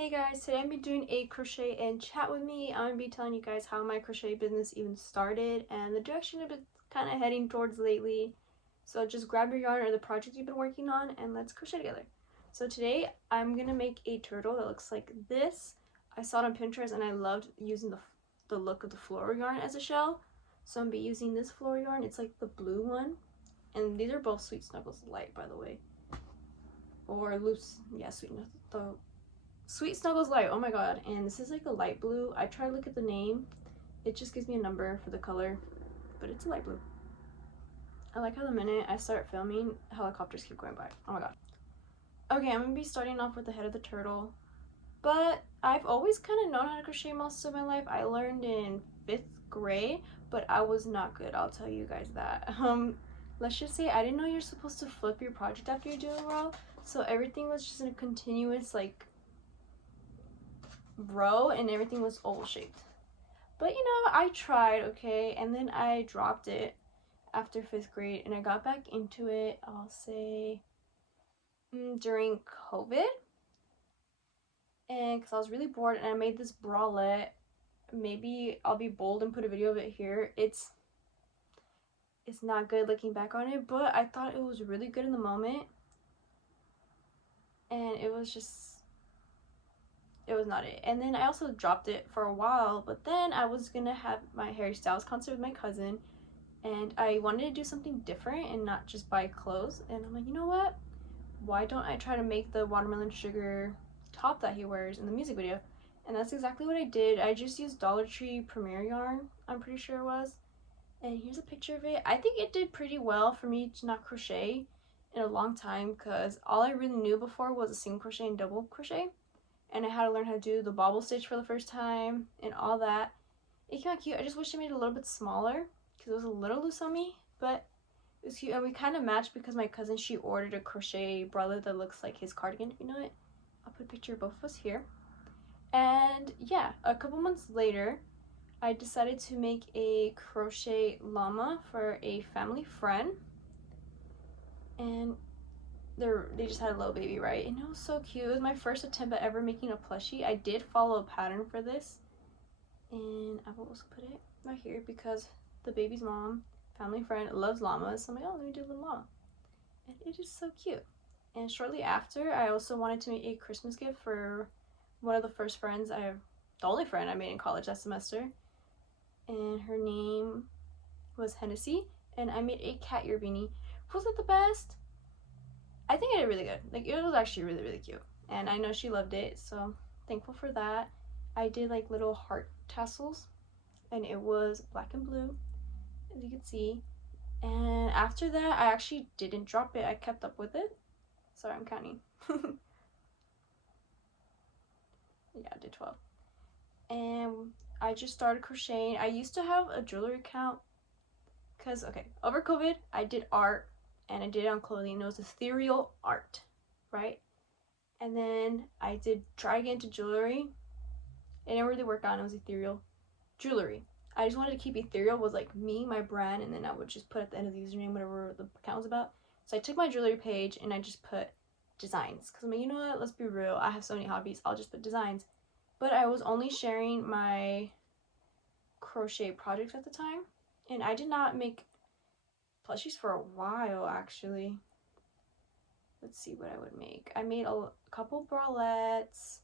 Hey guys, today I'm going to be doing a crochet and chat with me. I'm going to be telling you guys how my crochet business even started and the direction I've been kind of heading towards lately. So just grab your yarn or the project you've been working on and let's crochet together. So today I'm going to make a turtle that looks like this. I saw it on Pinterest and I loved using the look of the floral yarn as a shell. So I'm going to be using this floral yarn. It's like the blue one. And these are both Sweet Snuggles Light, by the way. Or loose, yeah, Sweet Snuggles Light, oh my god, and this is like a light blue. I tried to look at the name, it just gives me a number for the color, but it's a light blue. I like how the minute I start filming, helicopters keep going by. Oh my god. Okay, I'm gonna be starting off with the head of the turtle, but I've always kind of known how to crochet most of my life. I learned in 5th grade, but I was not good, I'll tell you guys that. Let's just say I didn't know you're supposed to flip your project after you're doing well, so everything was just in a continuous, like, row and everything was oval shaped. But you know, I tried, okay, and then I dropped it after 5th grade and I got back into it, I'll say, during COVID. And because I was really bored and I made this bralette. Maybe I'll be bold and put a video of it here. It's not good looking back on it, but I thought it was really good in the moment. And it was not it. And then I also dropped it for a while, but then I was gonna have my Harry Styles concert with my cousin and I wanted to do something different and not just buy clothes, and I'm like, you know what, why don't I try to make the watermelon sugar top that he wears in the music video? And that's exactly what I did. I just used Dollar Tree Premier yarn, I'm pretty sure it was, and here's a picture of it. I think it did pretty well for me to not crochet in a long time because all I really knew before was a single crochet and double crochet, and I had to learn how to do the bobble stitch for the first time and all that. It came out cute. I just wish I made it a little bit smaller because it was a little loose on me, but it was cute. And we kind of matched because my cousin, she ordered a crochet bralette that looks like his cardigan, if you know it. I'll put a picture of both of us here. And yeah, a couple months later, I decided to make a crochet llama for a family friend. And they just had a little baby, right? And it was so cute. It was my first attempt at ever making a plushie. I did follow a pattern for this, and I will also put it right here because the baby's mom, family friend, loves llamas. So I'm like, oh, let me do a little llama, and it is so cute. And shortly after, I also wanted to make a Christmas gift for one of the first friends the only friend I made in college that semester, and her name was Hennessy, and I made a cat ear beanie. Was it the best? I think I did really good. Like, it was actually really, really cute. And I know she loved it, so thankful for that. I did like little heart tassels, and it was black and blue, as you can see. And after that, I actually didn't drop it. I kept up with it. Sorry, I'm counting. Yeah, I did 12. And I just started crocheting. I used to have a jewelry account because, okay, over COVID, I did art and I did it on clothing. It was ethereal art, right? And then I did try to get into jewelry. It didn't really work out. It was ethereal jewelry. I just wanted to keep ethereal was like me, my brand, and then I would just put at the end of the username whatever the account was about. So I took my jewelry page and I just put designs because I'm like, you know what, let's be real, I have so many hobbies, I'll just put designs. But I was only sharing my crochet projects at the time, and I did not make plushies for a while actually. Let's see what I would make. I made a couple bralettes.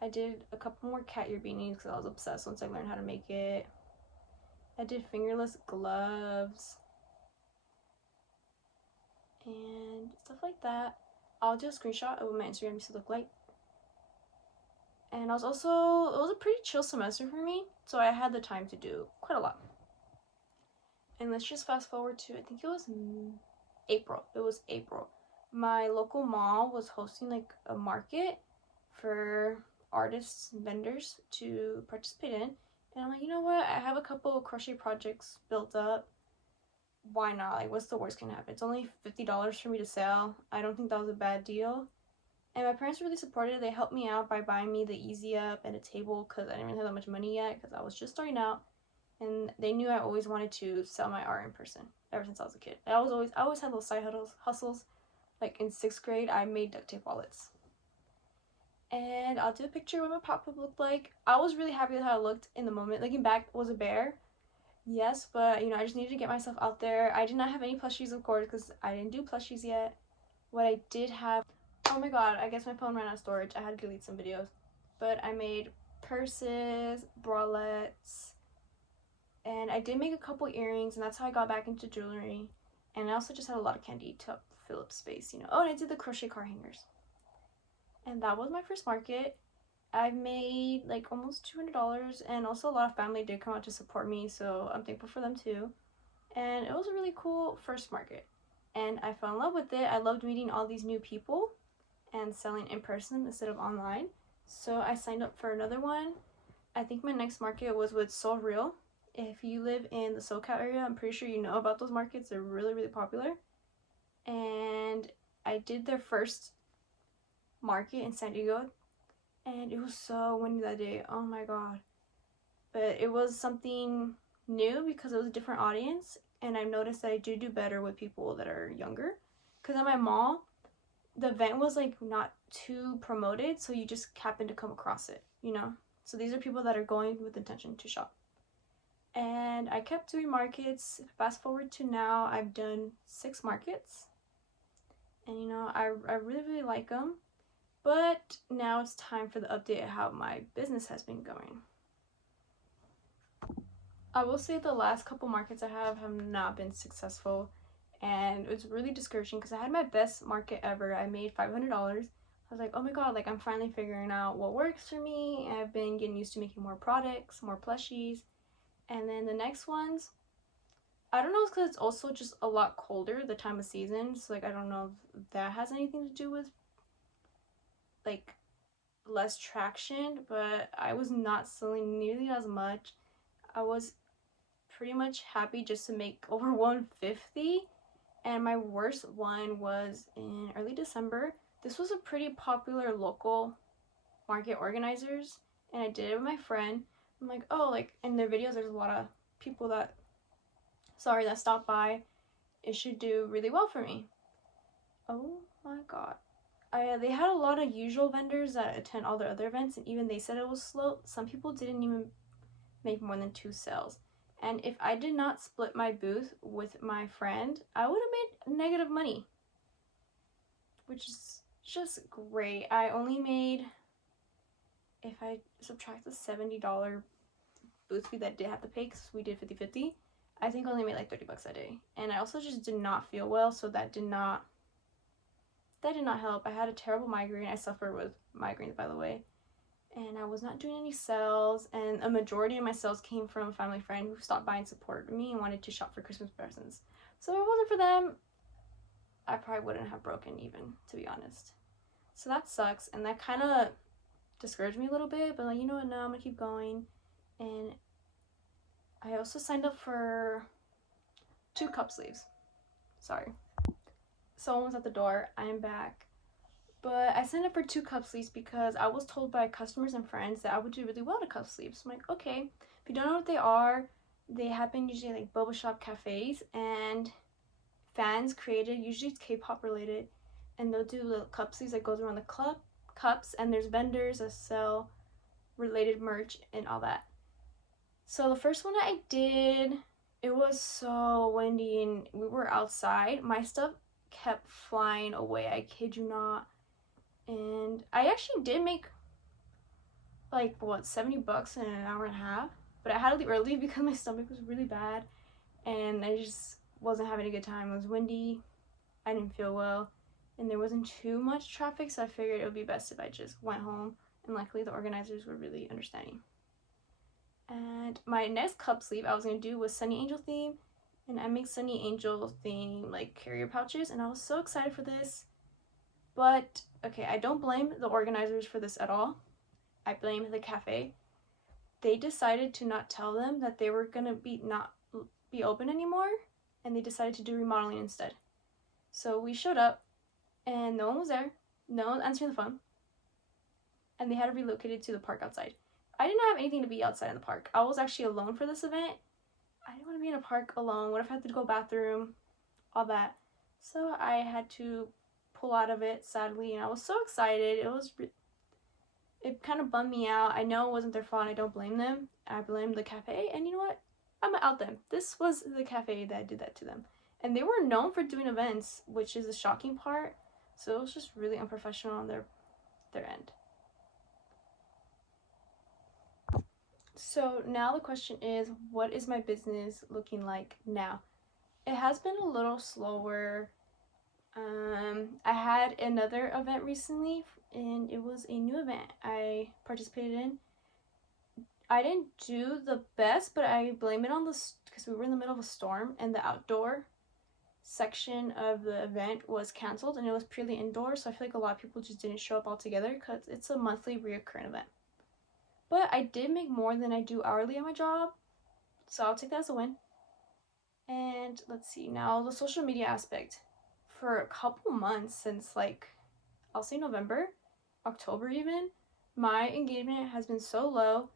I did a couple more cat ear beanies because I was obsessed once I learned how to make it. I did fingerless gloves and stuff like that. I'll do a screenshot of what my Instagram used to look like. And it was a pretty chill semester for me, so I had the time to do quite a lot. And let's just fast forward to, I think it was April. It was April. My local mall was hosting like a market for artists and vendors to participate in. And I'm like, you know what? I have a couple of crochet projects built up. Why not? Like, what's the worst can happen? It's only $50 for me to sell. I don't think that was a bad deal. And my parents were really supportive. They helped me out by buying me the Easy Up and a table because I didn't really have that much money yet because I was just starting out. And they knew I always wanted to sell my art in person ever since I was a kid. I always had little side hustles. Like in 6th grade, I made duct tape wallets. and I'll do a picture of what my pop-up looked like. I was really happy with how it looked in the moment. Looking back, it was a bear. Yes, but you know, I just needed to get myself out there. I did not have any plushies, of course, because I didn't do plushies yet. What I did have, oh my god, I guess my phone ran out of storage. I had to delete some videos. But I made purses, bralettes, and I did make a couple earrings, and that's how I got back into jewelry. And I also just had a lot of candy to fill up space, you know. Oh, and I did the crochet car hangers. And that was my first market. I made like almost $200, and also a lot of family did come out to support me, so I'm thankful for them too. And it was a really cool first market, and I fell in love with it. I loved meeting all these new people and selling in person instead of online, so I signed up for another one. I think my next market was with So Real. If you live in the SoCal area, I'm pretty sure you know about those markets. They're really, really popular. And I did their first market in San Diego, and it was so windy that day. Oh my god. But it was something new because it was a different audience, and I've noticed that I do better with people that are younger. Because at my mall, the event was like not too promoted, so you just happen to come across it, you know? So these are people that are going with intention to shop. And I kept doing markets. Fast forward to now, I've done 6 markets. And you know, I really, really like them. But now it's time for the update of how my business has been going. I will say the last couple markets I have not been successful, and it's really discouraging because I had my best market ever. I made $500. I was like, oh my god, like I'm finally figuring out what works for me. I've been getting used to making more products, more plushies. And then the next ones, I don't know, it's because it's also just a lot colder, the time of season. So like I don't know if that has anything to do with like less traction, but I was not selling nearly as much. I was pretty much happy just to make over 150, and my worst one was in early December. This was a pretty popular local market organizers, and I did it with my friend. I'm like, oh, like in their videos there's a lot of people that stopped by. It should do really well for me. Oh my god. They had a lot of usual vendors that attend all their other events, and even they said it was slow. Some people didn't even make more than 2 sales. And if I did not split my booth with my friend, I would have made negative money, which is just great. I only made, if I subtract the $70 booth fee that I did have to pay because we did 50-50, I think I only made like $30 that day. And I also just did not feel well, so that did not help. I had a terrible migraine. I suffer with migraines, by the way. And I was not doing any sales, and a majority of my sales came from a family friend who stopped by and supported me and wanted to shop for Christmas presents. So if it wasn't for them, I probably wouldn't have broken even, to be honest. So that sucks, and that kind of discouraged me a little bit, but like, you know what, no, I'm gonna keep going. And I also signed up for 2 cup sleeves. Sorry. Someone was at the door. I am back. But I signed up for 2 cup sleeves because I was told by customers and friends that I would do really well to cup sleeves. So I'm like, okay. If you don't know what they are, they happen usually like boba shop cafes, and fans created, usually it's K-pop related, and they'll do little cup sleeves that goes around the cups, and there's vendors that sell related merch and all that. So the first one I did, it was so windy and we were outside. My stuff kept flying away, I kid you not. And I actually did make like what, $70 in an hour and a half, but I had to leave early because my stomach was really bad and I just wasn't having a good time. It was windy, I didn't feel well, and there wasn't too much traffic, so I figured it would be best if I just went home, and luckily the organizers were really understanding. And my next cup sleeve I was going to do was Sunny Angel theme, and I make Sunny Angel theme like carrier pouches, and I was so excited for this. But okay, I don't blame the organizers for this at all. I blame the cafe. They decided to not tell them that they were gonna not be open anymore, and they decided to do remodeling instead. So we showed up and no one was there, no one was answering the phone, and they had to relocate it to the park outside. I did not have anything to be outside in the park. I was actually alone for this event. I didn't want to be in a park alone. What if I had to go to the bathroom, all that? So I had to pull out of it, sadly, and I was so excited. it kind of bummed me out. I know it wasn't their fault. I don't blame them. I blame the cafe. And you know what? I'm out them. This was the cafe that did that to them. And they were known for doing events, which is the shocking part. So it was just really unprofessional on their end. So now the question is, what is my business looking like now? It has been a little slower. I had another event recently, and it was a new event I participated in. I didn't do the best, but I blame it on because we were in the middle of a storm, and the outdoor section of the event was canceled, and it was purely indoor. So I feel like a lot of people just didn't show up altogether because it's a monthly reoccurring event. But I did make more than I do hourly at my job, so I'll take that as a win. And let's see, now the social media aspect. For a couple months, since like, I'll say November, October even, my engagement has been so low,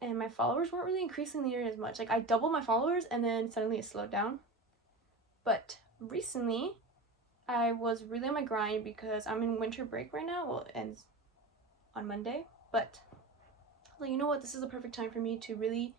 and my followers weren't really increasing nearly as much. Like, I doubled my followers, and then suddenly it slowed down. But recently, I was really on my grind because I'm in winter break right now. Well, it ends on Monday, but like, you know what, this is the perfect time for me to really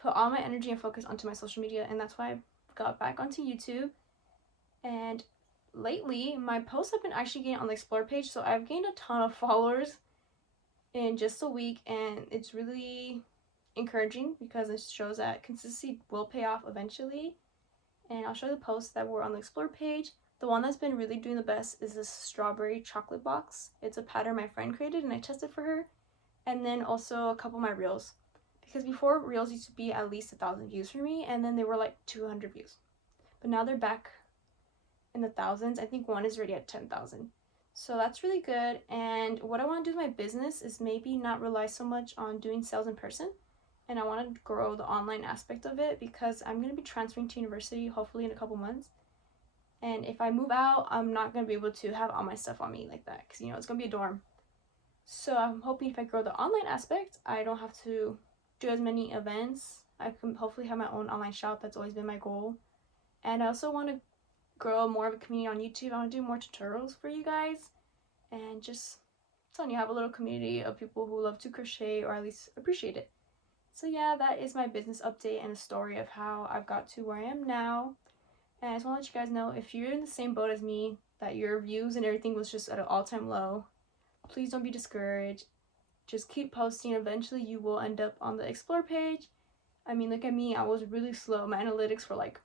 put all my energy and focus onto my social media, and that's why I got back onto YouTube. And lately, my posts have been actually getting on the Explore page, so I've gained a ton of followers in just a week, and it's really encouraging because it shows that consistency will pay off eventually. And I'll show you the posts that were on the Explore page. The one that's been really doing the best is this strawberry chocolate box. It's a pattern my friend created, and I tested for her. And then also a couple of my reels, because before, reels used to be at least 1,000 views for me, and then they were like 200 views, but now they're back in the thousands. I think one is already at 10,000, so that's really good. And what I want to do with my business is maybe not rely so much on doing sales in person, and I want to grow the online aspect of it, because I'm going to be transferring to university hopefully in a couple months, and if I move out, I'm not going to be able to have all my stuff on me like that, because, you know, it's going to be a dorm. So I'm hoping if I grow the online aspect, I don't have to do as many events. I can hopefully have my own online shop. That's always been my goal. And I also want to grow more of a community on YouTube. I want to do more tutorials for you guys, and just telling you, have a little community of people who love to crochet, or at least appreciate it. So yeah, that is my business update and a story of how I've got to where I am now. And I just want to let you guys know, if you're in the same boat as me, that your views and everything was just at an all-time low, please don't be discouraged. Just keep posting. Eventually you will end up on the Explore page. I mean, look at me. I was really slow. My analytics were like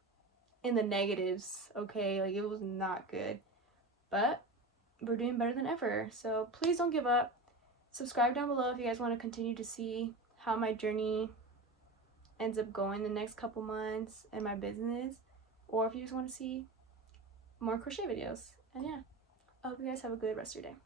in the negatives, okay? Like, it was not good. But we're doing better than ever. So please don't give up. Subscribe down below if you guys want to continue to see how my journey ends up going the next couple months in my business, or if you just want to see more crochet videos. And yeah, I hope you guys have a good rest of your day.